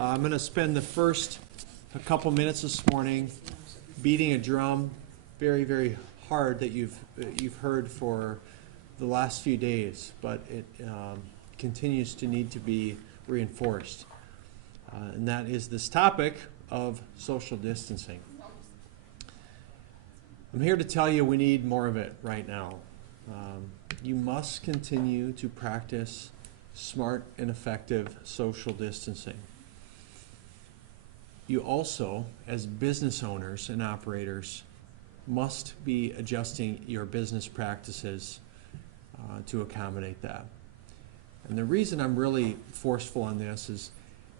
I'm going to spend the first a couple minutes this morning beating a drum very, very hard that you've heard for the last few days, but it continues to need to be reinforced. And that is this topic of social distancing. I'm here to tell you we need more of it right now. You must continue to practice smart and effective social distancing. You also, as business owners and operators, must be adjusting your business practices to accommodate that. And the reason I'm really forceful on this is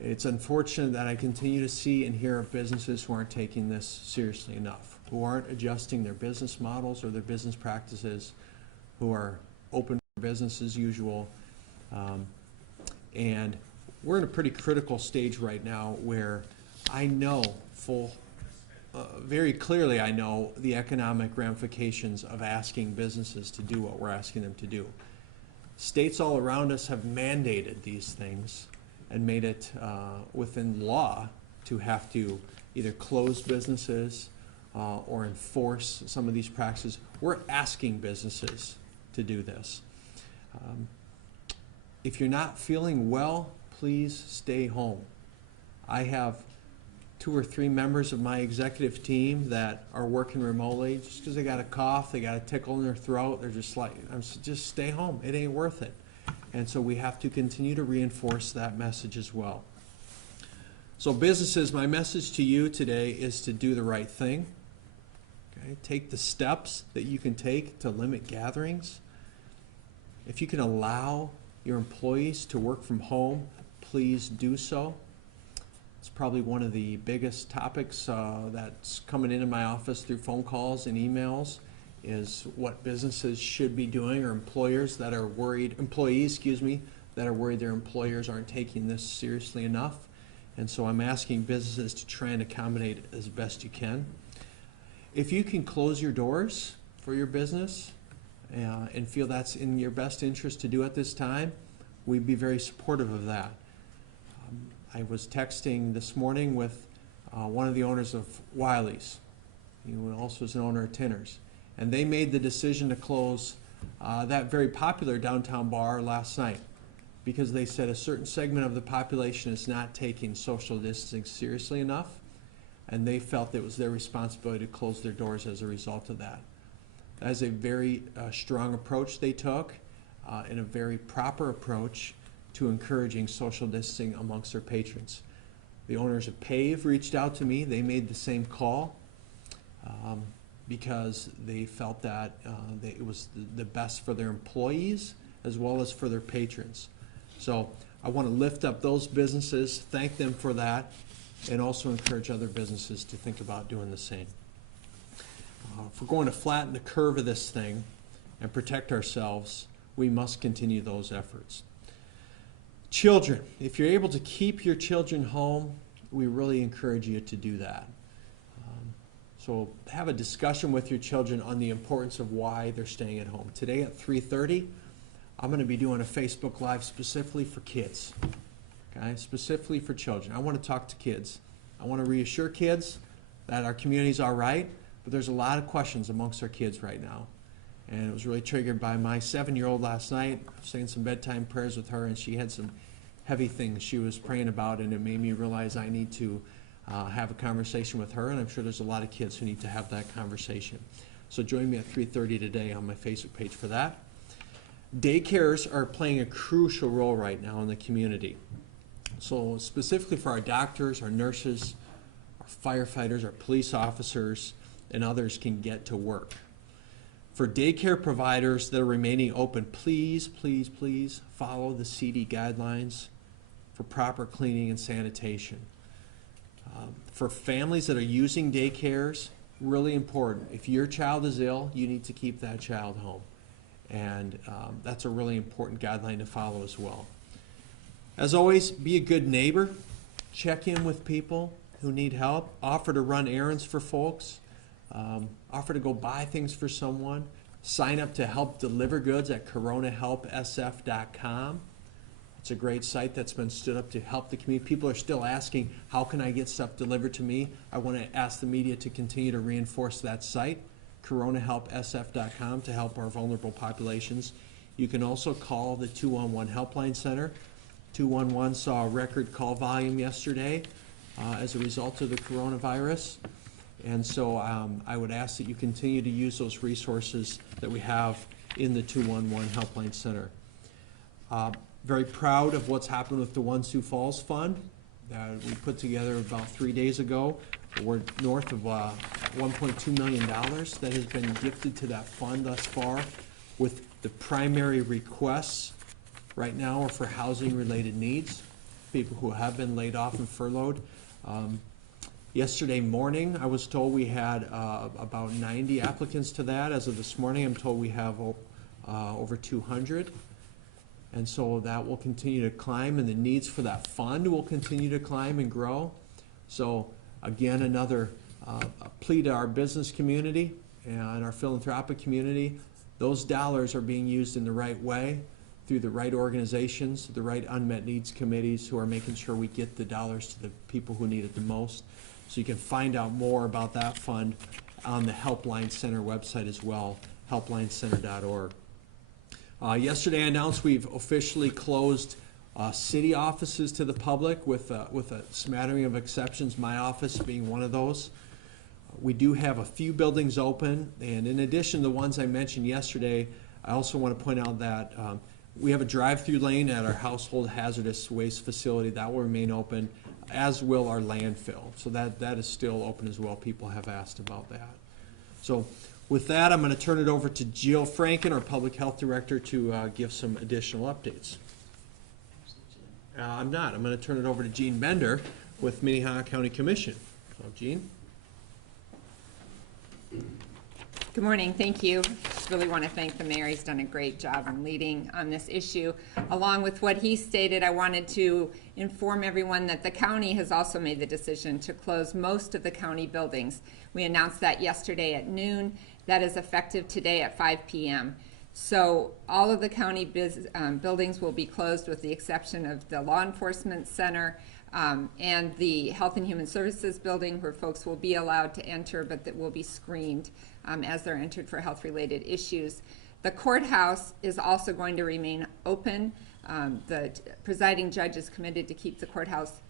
it's unfortunate that I continue to see and hear of businesses who aren't taking this seriously enough, who aren't adjusting their business models or their business practices, who are open for business as usual. And we're in a pretty critical stage right now where I know very clearly I know the economic ramifications of asking businesses to do what we're asking them to do. States all around us have mandated these things and made it within law to have to either close businesses or enforce some of these practices. We're asking businesses to do this. If you're not feeling well, please stay home. I have 2 or 3 members of my executive team that are working remotely just because they got a cough, they got a tickle in their throat. They're just like, just stay home. It ain't worth it. And so we have to continue to reinforce that message as well. So businesses, my message to you today is to do the right thing. Okay? Take the steps that you can take to limit gatherings. If you can allow your employees to work from home, please do so. It's probably one of the biggest topics that's coming into my office through phone calls and emails is what businesses should be doing, or employees, that are worried their employers aren't taking this seriously enough. And so I'm asking businesses to try and accommodate as best you can. If you can close your doors for your business and feel that's in your best interest to do at this time, we'd be very supportive of that. I was texting this morning with one of the owners of Wiley's, who also is an owner of Tinner's, and they made the decision to close that very popular downtown bar last night because they said a certain segment of the population is not taking social distancing seriously enough, and they felt it was their responsibility to close their doors as a result of that. That is a very strong approach they took and a very proper approach to encouraging social distancing amongst their patrons. The owners of PAVE reached out to me. They made the same call because they felt that it was the best for their employees as well as for their patrons. So I want to lift up those businesses, thank them for that, and also encourage other businesses to think about doing the same. If we're going to flatten the curve of this thing and protect ourselves, we must continue those efforts. Children, if you're able to keep your children home, we really encourage you to do that. So have a discussion with your children on the importance of why they're staying at home. Today at 3:30, I'm going to be doing a Facebook Live specifically for kids, okay? Specifically for children. I want to talk to kids. I want to reassure kids that our community's all right, but there's a lot of questions amongst our kids right now. And it was really triggered by my 7-year-old last night, saying some bedtime prayers with her, and she had some heavy things she was praying about, and it made me realize I need to have a conversation with her, and I'm sure there's a lot of kids who need to have that conversation. So join me at 3:30 today on my Facebook page for that. Daycares are playing a crucial role right now in the community. So specifically for our doctors, our nurses, our firefighters, our police officers, and others can get to work. For daycare providers that are remaining open, please, please, please follow the CD guidelines for proper cleaning and sanitation. For families that are using daycares, really important. If your child is ill, you need to keep that child home. And that's a really important guideline to follow as well. As always, be a good neighbor. Check in with people who need help. Offer to run errands for folks. Offer to go buy things for someone. Sign up to help deliver goods at coronahelpsf.com. It's a great site that's been stood up to help the community. People are still asking, how can I get stuff delivered to me? I want to ask the media to continue to reinforce that site, coronahelpsf.com, to help our vulnerable populations. You can also call the 211 Helpline Center. 211 saw a record call volume yesterday as a result of the coronavirus. And so I would ask that you continue to use those resources that we have in the 211 Helpline Center. Very proud of what's happened with the One Sioux Falls Fund that we put together about 3 days ago. We're north of $1.2 million that has been gifted to that fund thus far, with the primary requests right now are for housing-related needs, people who have been laid off and furloughed. Yesterday morning, I was told we had about 90 applicants to that. As of this morning, I'm told we have over 200. And so that will continue to climb, and the needs for that fund will continue to climb and grow. So again, another plea to our business community and our philanthropic community. Those dollars are being used in the right way through the right organizations, the right unmet needs committees who are making sure we get the dollars to the people who need it the most. So you can find out more about that fund on the Helpline Center website as well, helplincenter.org. Yesterday I announced we've officially closed city offices to the public with a smattering of exceptions, my office being one of those. We do have a few buildings open, and in addition to the ones I mentioned yesterday, I also want to point out that we have a drive-through lane at our household hazardous waste facility that will remain open, as will our landfill. So that is still open as well. People have asked about that. So with that, I'm going to turn it over to Jill Franken, our Public Health Director, to give some additional updates. I'm not. I'm going to turn it over to Gene Bender with Minnehaha County Commission. So, Gene. Good morning. Thank you. Really want to thank the mayor. He's done a great job in leading on this issue. Along with what he stated, I wanted to inform everyone that the county has also made the decision to close most of the county buildings. We announced that yesterday at noon. That is effective today at 5 p.m. So all of the county buildings will be closed with the exception of the law enforcement center and the Health and Human Services building, where folks will be allowed to enter, but that will be screened as they're entered for health-related issues. The courthouse is also going to remain open. The presiding judge is committed to keep the courthouse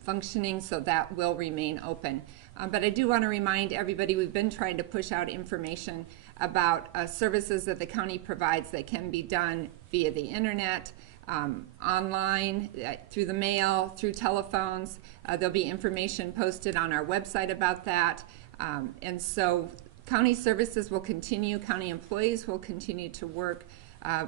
functioning, so that will remain open. But I do want to remind everybody, we've been trying to push out information about services that the county provides that can be done via the internet, online, through the mail, through telephones. There'll be information posted on our website about that. And so county services will continue, county employees will continue to work.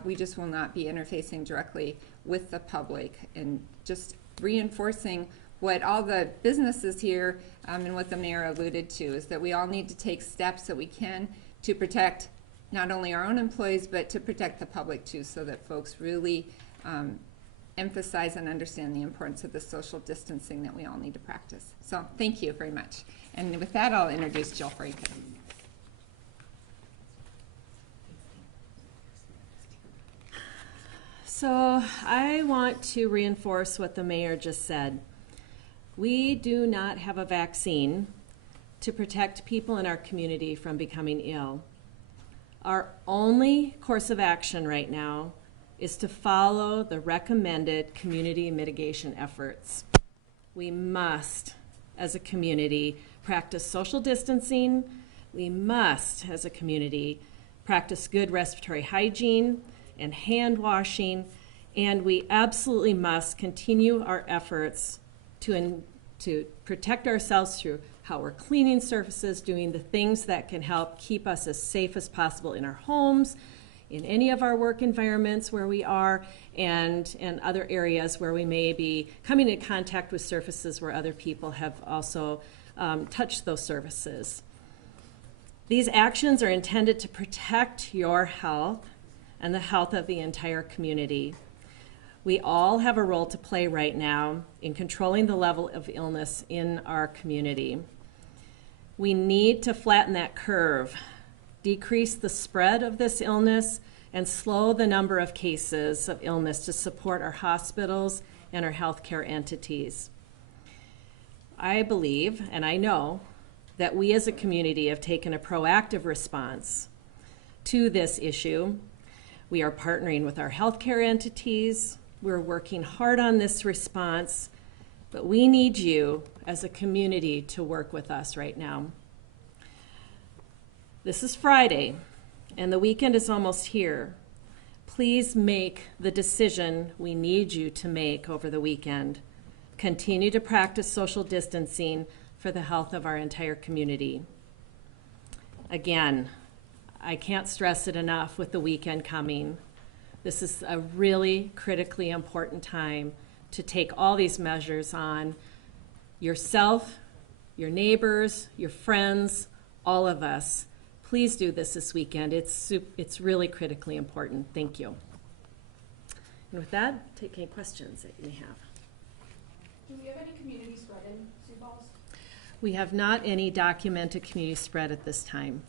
We just will not be interfacing directly with the public, and just reinforcing what all the businesses here and what the mayor alluded to is that we all need to take steps that we can to protect not only our own employees, but to protect the public too, so that folks really emphasize and understand the importance of the social distancing that we all need to practice. So thank you very much. And with that, I'll introduce Jill Franken. So I want to reinforce what the mayor just said. We do not have a vaccine to protect people in our community from becoming ill. Our only course of action right now is to follow the recommended community mitigation efforts. We must, as a community, practice social distancing. We must, as a community, practice good respiratory hygiene and hand washing, and we absolutely must continue our efforts to protect ourselves through how we're cleaning surfaces, doing the things that can help keep us as safe as possible in our homes, in any of our work environments where we are, and other areas where we may be coming in contact with surfaces where other people have also touched those surfaces. These actions are intended to protect your health and the health of the entire community. We all have a role to play right now in controlling the level of illness in our community. We need to flatten that curve, decrease the spread of this illness, and slow the number of cases of illness to support our hospitals and our healthcare entities. I believe, and I know, that we as a community have taken a proactive response to this issue. We are partnering with our healthcare entities. We're working hard on this response, but we need you as a community to work with us right now. This is Friday, and the weekend is almost here. Please make the decision we need you to make over the weekend. Continue to practice social distancing for the health of our entire community. Again, I can't stress it enough with the weekend coming. This is a really critically important time to take all these measures on yourself, your neighbors, your friends, all of us. Please do this weekend. It's really critically important. Thank you. And with that, take any questions that you may have. Do we have any community spread in Sioux Falls? We have not any documented community spread at this time.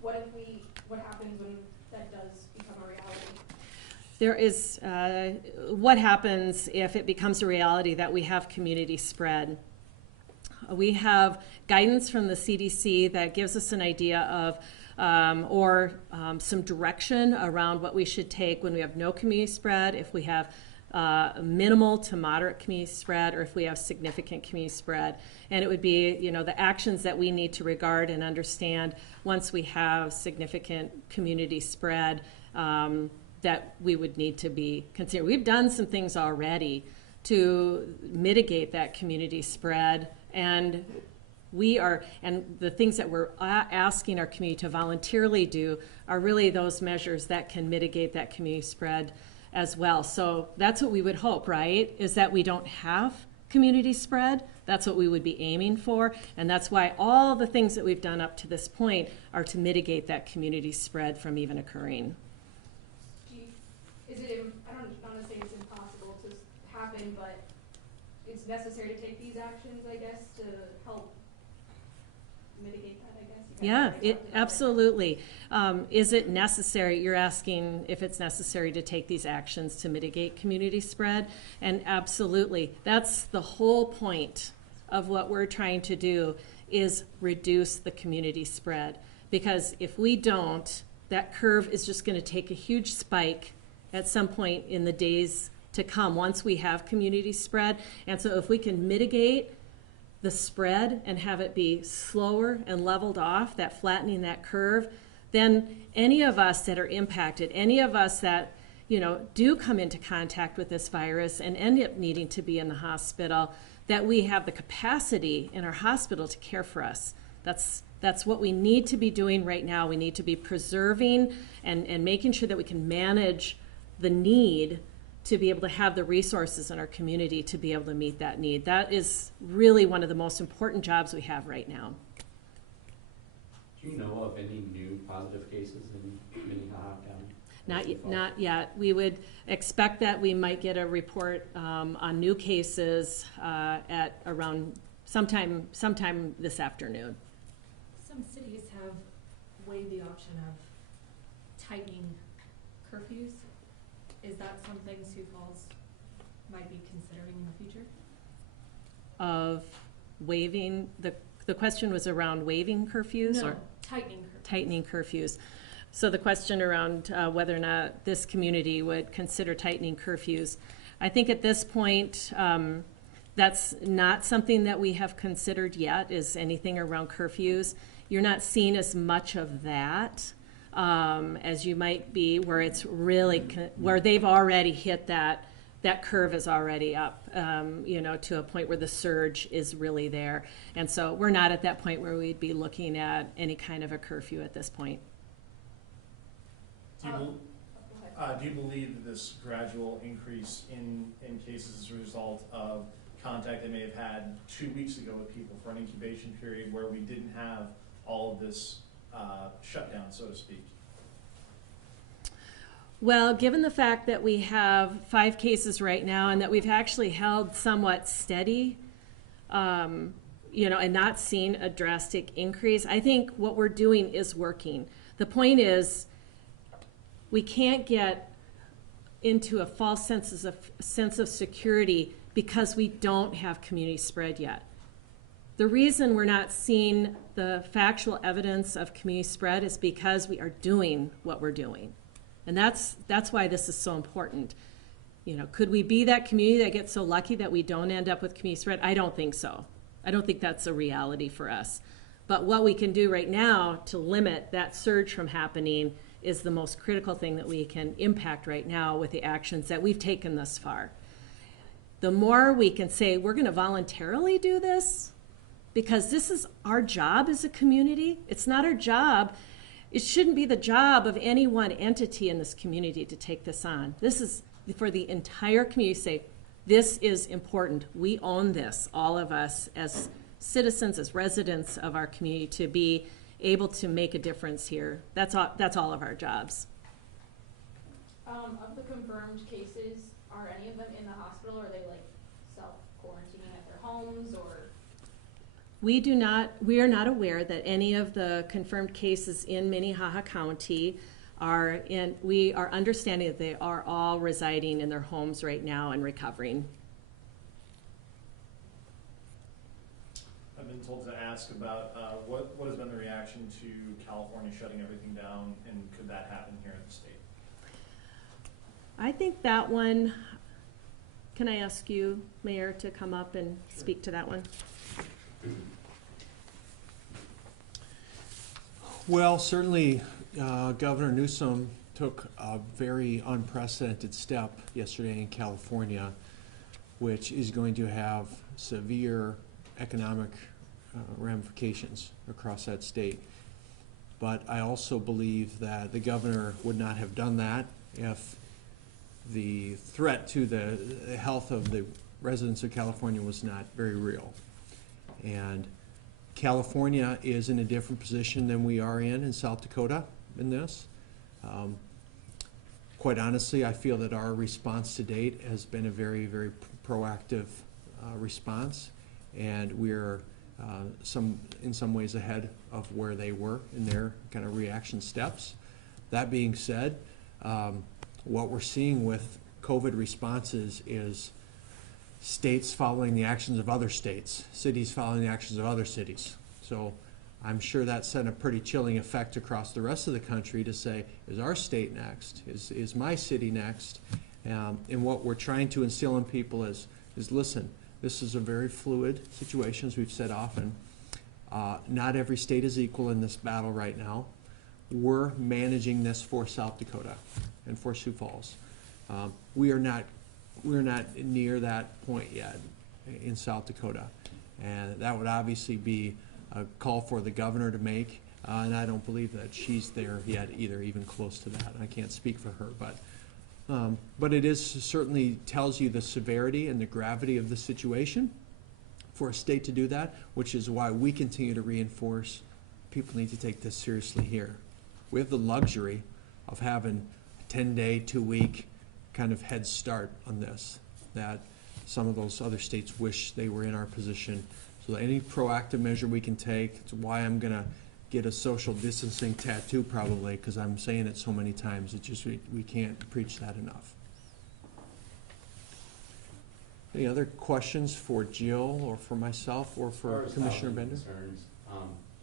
What happens when that does become a reality? There is, what happens if it becomes a reality that we have community spread? We have guidance from the CDC that gives us an idea of some direction around what we should take when we have no community spread, if we have minimal to moderate community spread, or if we have significant community spread. And it would be, the actions that we need to regard and understand once we have significant community spread that we would need to be considered. We've done some things already to mitigate that community spread, and the things that we're asking our community to voluntarily do are really those measures that can mitigate that community spread as well. So that's what we would hope, right? Is that we don't have community spread. That's what we would be aiming for. And that's why all the things that we've done up to this point are to mitigate that community spread from even occurring. I don't want to say it's impossible to happen, but it's necessary to take these actions, I guess, to help mitigate that, I guess? Yeah, absolutely. Is it necessary? You're asking if it's necessary to take these actions to mitigate community spread, and absolutely. That's the whole point of what we're trying to do, is reduce the community spread. Because if we don't, that curve is just going to take a huge spike at some point in the days to come once we have community spread. And so if we can mitigate the spread and have it be slower and leveled off, that flattening that curve, then any of us that are impacted, any of us that do come into contact with this virus and end up needing to be in the hospital, that we have the capacity in our hospital to care for us. That's what we need to be doing right now. We need to be preserving and making sure that we can manage the need to be able to have the resources in our community to be able to meet that need. That is really one of the most important jobs we have right now. Do you know of any new positive cases in Minnehaha County? Not yet. We would expect that we might get a report on new cases at around sometime this afternoon. Some cities have weighed the option of tightening curfews. Is that something Sioux Falls might be considering in the future? Of waiving, the question was around waiving curfews? No, or tightening curfews. Tightening curfews. So the question around whether or not this community would consider tightening curfews, I think at this point, that's not something that we have considered yet, is anything around curfews. You're not seeing as much of that as you might be, where it's really, where they've already hit that curve is already up, to a point where the surge is really there. And so we're not at that point where we'd be looking at any kind of a curfew at this point. Do you believe that this gradual increase in cases is a result of contact they may have had 2 weeks ago with people for an incubation period where we didn't have all of this shutdown, so to speak? Well, given the fact that we have 5 cases right now and that we've actually held somewhat steady, and not seen a drastic increase, I think what we're doing is working. The point is, We can't get into a false sense of security because we don't have community spread yet. The reason we're not seeing the factual evidence of community spread is because we are doing what we're doing. And that's why this is so important. You know, could we be that community that gets so lucky that we don't end up with community spread? I don't think so. I don't think that's a reality for us. But what we can do right now to limit that surge from happening is the most critical thing that we can impact right now with the actions that we've taken thus far. The more we can say we're going to voluntarily do this, because this is our job as a community. It's not our job. It shouldn't be the job of any one entity in this community to take this on. This is for the entire community to say, this is important. We own this, all of us as citizens, as residents of our community, to be able to make a difference here. That's all of our jobs. Of the confirmed cases, are any of them in the hospital, or are they like self-quarantining at their homes, or? We are not aware that any of the confirmed cases in Minnehaha County are in, we are understanding that they are all residing in their homes right now and recovering. I've been told to ask about what has been the reaction to California shutting everything down, and could that happen here in the state? I think that one, can I ask you, Mayor, to come up and speak to that one? Well, certainly Governor Newsom took a very unprecedented step yesterday in California, which is going to have severe economic ramifications across that state. But I also believe that the governor would not have done that if the threat to the health of the residents of California was not very real. And California is in a different position than we are in South Dakota in this. Quite honestly, I feel that our response to date has been a very, very proactive response, and we're in some ways ahead of where they were in their kind of reaction steps. That being said, what we're seeing with COVID responses is states following the actions of other states, cities following the actions of other cities. So I'm sure that sent a pretty chilling effect across the rest of the country to say, is our state next? Is my city next? And what we're trying to instill in people is listen, this is a very fluid situation, as we've said often. Not every state is equal in this battle right now. We're managing this for South Dakota and for Sioux Falls. We're not near that point yet in South Dakota, and that would obviously be a call for the governor to make, and I don't believe that she's there yet either, even close to that. I can't speak for her, but it is certainly tells you the severity and the gravity of the situation for a state to do that, which is why we continue to reinforce people need to take this seriously here. We have the luxury of having a 10-day, 2-week kind of head start on this, that some of those other states wish they were in our position. So any proactive measure we can take, it's why I'm going to get a social distancing tattoo probably, because I'm saying it so many times. It's just we can't preach that enough. Any other questions for Jill or for myself or for Commissioner Bender? Concerns,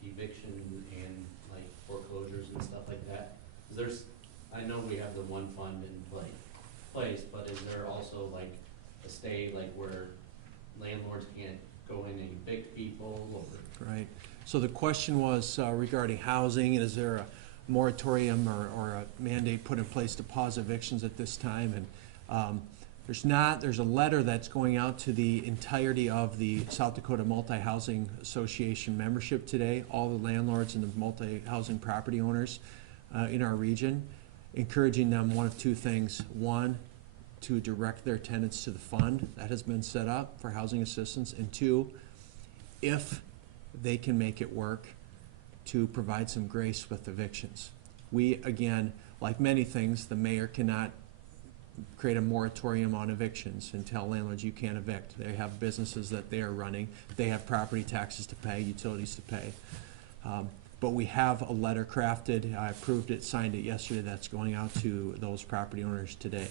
eviction and like foreclosures and stuff like that. I know we have the one fund in place, but is there also like a state like where landlords can't go in and evict people? Or? Right. So the question was regarding housing, and is there a moratorium or a mandate put in place to pause evictions at this time? And there's not. There's a letter that's going out to the entirety of the South Dakota Multi-Housing Association membership today, all the landlords and the multi-housing property owners in our region, encouraging them one of two things. One, to direct their tenants to the fund that has been set up for housing assistance, and two, if they can make it work, to provide some grace with evictions. We, again, like many things, the mayor cannot create a moratorium on evictions and tell landlords you can't evict. They have businesses that they are running. They have property taxes to pay, utilities to pay. but we have a letter crafted. I approved it, signed it yesterday. That's going out to those property owners today.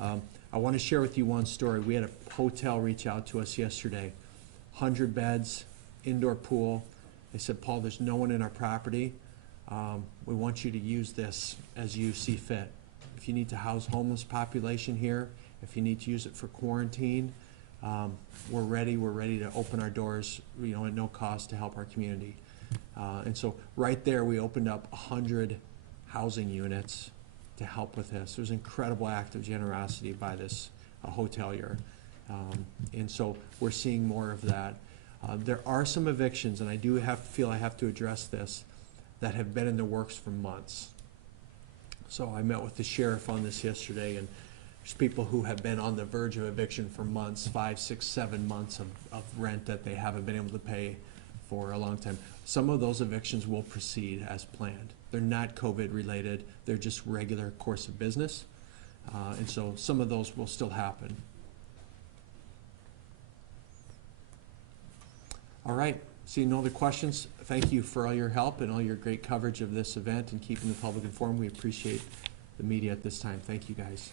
I want to share with you one story. We had a hotel reach out to us yesterday. 100 beds, indoor pool. They said, Paul, there's no one in our property. We want you to use this as you see fit. If you need to house homeless population here, if you need to use it for quarantine, we're ready to open our doors, at no cost to help our community. And so right there, we opened up 100 housing units to help with this. It was an incredible act of generosity by this hotelier. And so we're seeing more of that. There are some evictions, and I do feel I have to address this, that have been in the works for months. So I met with the sheriff on this yesterday, and there's people who have been on the verge of eviction for months, 5, 6, 7 months of rent that they haven't been able to pay for a long time. Some of those evictions will proceed as planned. They're not COVID related, they're just regular course of business. And so some of those will still happen. All right, seeing no other questions, thank you for all your help and all your great coverage of this event and keeping the public informed. We appreciate the media at this time. Thank you, guys.